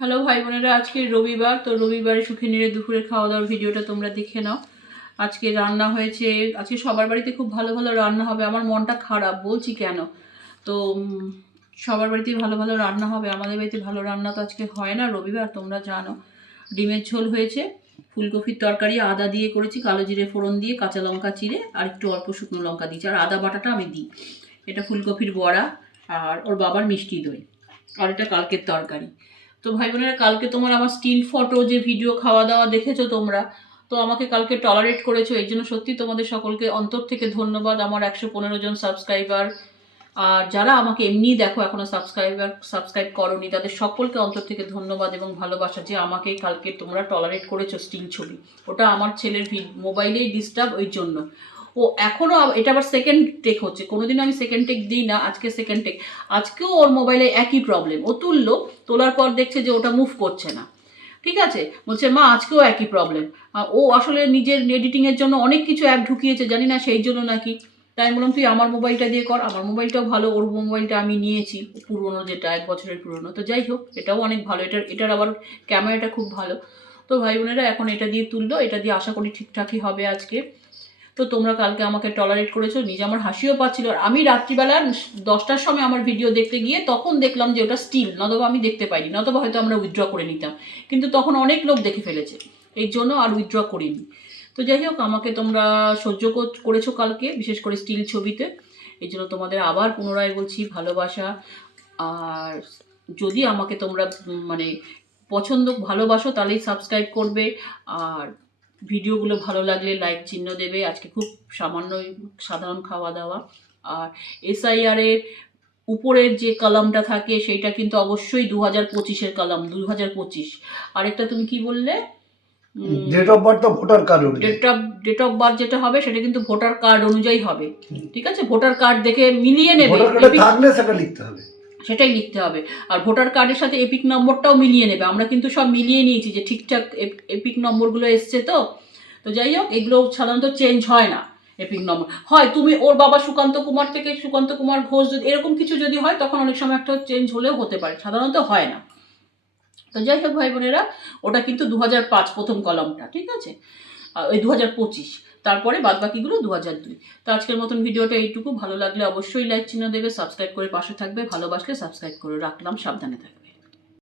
Hello ভাই বোনেরা, আজকে রবিবার। তো রবিবারে সুখী নিরে দুপুরের খাওয়া দাওয়ার ভিডিওটা তোমরা দেখে নাও। আজকে রান্না হয়েছে, আজকে সবার বাড়িতে খুব ভালো ভালো রান্না হবে। আমার মনটা খারাপ, বলছি কেন। তো সবার বাড়িতেই ভালো ভালো রান্না হবে, আমাদের বাড়িতে ভালো রান্না তো আজকে হয় না, রবিবার তোমরা জানো। ডিমের ঝোল হয়েছে, ফুলকপির তরকারি আদা দিয়ে করেছি, কালো জিরে ফোড়ন দিয়ে, কাঁচা লঙ্কা চিড়ে আর একটু অল্প শুকনো লঙ্কা দিয়েছি, আর আদা বাটাটা আমি দিই। এটা ফুলকপির বড়া আর ওর বাবার মিষ্টি দই, আর এটা কালকের তরকারি। তো ভাই বোনেরা, কালকে তোমার আমার স্টিল ফটো যে ভিডিও খাওয়া দাওয়া দেখেছো তোমরা, তো আমাকে কালকে টলারেট করেছো, এই জন্য সত্যি তোমাদের সকলকে অন্তর থেকে ধন্যবাদ। আমার 115 জন সাবস্ক্রাইবার, আর যারা আমাকে এমনি দেখো এখনো সাবস্ক্রাইব করোনি, তাদের সকলকে অন্তর থেকে ধন্যবাদ এবং ভালোবাসা যে আমাকে কালকে তোমরা টলারেট করেছো স্টিল ছবি। ওটা আমার ছেলের মোবাইলেই ডিস্টার্ব, ওই জন্য ও এখনও এটা আবার সেকেন্ড টেক হচ্ছে। কোনোদিন আমি সেকেন্ড টেক দিই না, আজকে সেকেন্ড টেক। আজকেও ওর মোবাইলে একই প্রবলেম, ও তুললো, তোলার পর দেখছে যে ওটা মুভ করছে না। ঠিক আছে, বলছে মা আজকেও একই প্রবলেম। ও আসলে নিজের এডিটিংয়ের জন্য অনেক কিছু অ্যাপ ঢুকিয়েছে, জানি না সেই জন্য নাকি। তাই বললাম তুই আমার মোবাইলটা দিয়ে কর, আমার মোবাইলটাও ভালো, ওর মোবাইলটা আমি নিয়েছি পুরনো, যেটা 1 বছরের পুরনো। তো যাই হোক, এটাও অনেক ভালো, এটার আবার ক্যামেরাটা খুব ভালো। তো ভাই বোনেরা, এখন এটা দিয়ে তুললো, এটা দিয়ে আশা করি ঠিকঠাকই হবে আজকে। তো তোমরা কালকে আমাকে টলারেট করেছো, নিজে আমার হাসিও পাচ্ছিল। আর আমি রাত্রিবেলা 10টার সময় আমার ভিডিও দেখতে গিয়ে তখন দেখলাম যে ওটা স্টিল, নতবা আমি দেখতে পাইনি, নতবা হয়তো আমরা উইথড্র করে নিতাম। কিন্তু তখন অনেক লোক দেখে ফেলেছে, এই জন্য আর উইথড্র করিনি। তো যাই হোক, আমাকে তোমরা সহ্য করেছো কালকে, বিশেষ করে স্টিল ছবিতে। এই জন্য তোমাদের আবার পুনরায় বলছি ভালোবাসা। আর যদি আমাকে তোমরা মানে ভালোবাসো, তাহলেই সাবস্ক্রাইব করবে। আর ভিডিওগুলো ভালো লাগলে লাইক চিহ্ন দেবে। আজকে খুব সাধারণ খাওয়া দাওয়া। আর এসআইআরের উপরের যে কলামটা থাকে সেইটা কিন্তু অবশ্যই 2025-এর কলাম, 2025। আরেকটা তুমি কি বললে? Date of birth, voter card, date of birth যেটা হবে সেটা কিন্তু ভোটার কার্ড অনুযায়ী হবে। ঠিক আছে, ভোটার কার্ড দেখে মিলিয়ে নেবে, থাকলে সেটা লিখতে হবে, সেটাই লিখতে হবে। আর ভোটার কার্ডের সাথে এপিক নম্বরটাও মিলিয়ে নেবে। আমরা কিন্তু সব মিলিয়ে নিয়েছি যে ঠিকঠাক এপিক নম্বরগুলো এসছে। তো তো যাই হোক, এগুলো সাধারণত চেঞ্জ হয় না। এপিক নম্বর হয়, তুমি ওর বাবা সুকান্ত কুমার থেকে সুকান্ত কুমার ঘোষ, যদি এরকম কিছু যদি হয় তখন অনেক সময় একটা চেঞ্জ হলেও হতে পারে, সাধারণত হয় না। তো যাই হোক ভাই বোনেরা, ওটা কিন্তু 2005 প্রথম কলামটা, ঠিক আছে। ওই 2025, তারপরে বাদ বাকিগুলো 2002। তো আজকের মতন ভিডিওটা এইটুকু। ভালো লাগলে অবশ্যই লাইক চিহ্ন দেবে, সাবস্ক্রাইব করে পাশে থাকবে, ভালোবাসলে সাবস্ক্রাইব করে রাখলাম, সাবধানে থাকবে।